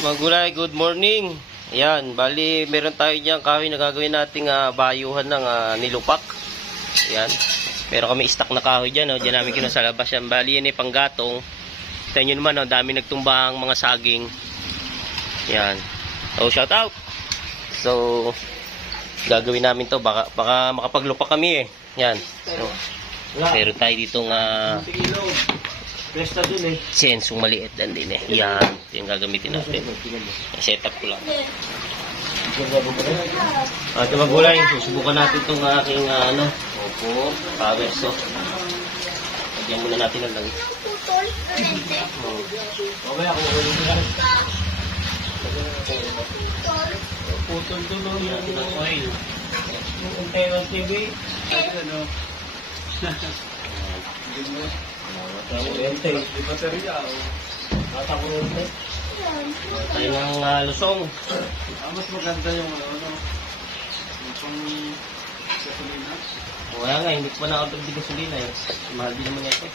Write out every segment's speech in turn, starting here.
Mga gulay, good morning. Ayan, bali meron tayo dyan kahoy na gagawin nating bayuhan ng nilupak. Ayan, pero kami stock na kahoy dyan, dyan namin kinuha sa labas yan. Bali yan panggatong. Tignan nyo naman, dami nagtumbang mga saging. Ayan, so shout out. So gagawin namin to, baka makapaglupak kami Ayan, so meron tayo ditong Presta dun sensong maliit dan din Yan, yung gagamitin natin. Set up ko lang. Ito mga gulay, susubukan natin itong aking opo, powers to. Lagyan muna natin ng langis. Okay, ako ulit ko lang. Putol dun yung oil. Yung Taiwan TV. Ano? Di baterya o matakurente. Tayo ng lusong. Mas maganda yung yung pang gasolina. Wala nga, hindi ko pa na-order di gasolina Mahal din naman ito.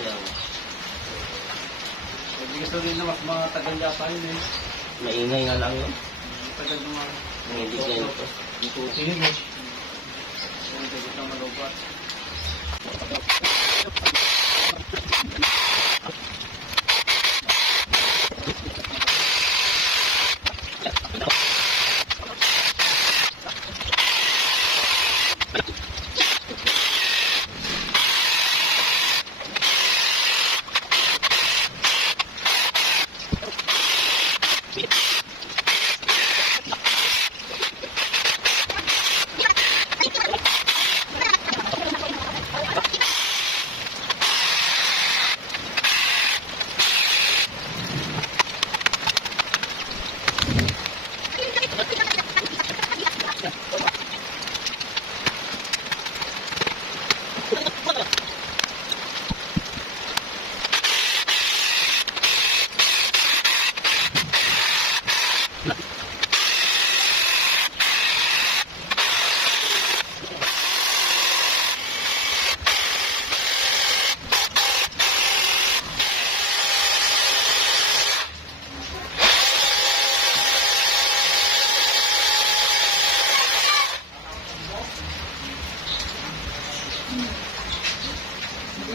Ayan. Di gasolina mas matagal yata yun Maingay nga lang yun. Matagal naman. Hindi ganyan ito. Dito tingin Hindi kita malubat.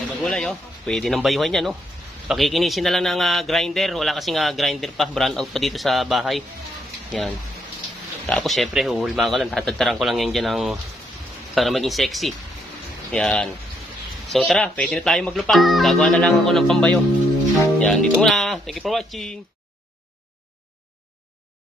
Magulay pwede nang bayuhan yan Pakikinisin na lang ng grinder. Wala kasing grinder pa, brown out pa dito sa bahay. Yan. Tapos syempre huhulma ko lang, tatagtaran ko lang yan dyan para maging sexy. Yan. So tara, pwede na tayo maglupak. Gagawa na lang ako ng pambayo. Yan, dito muna. Thank you for watching.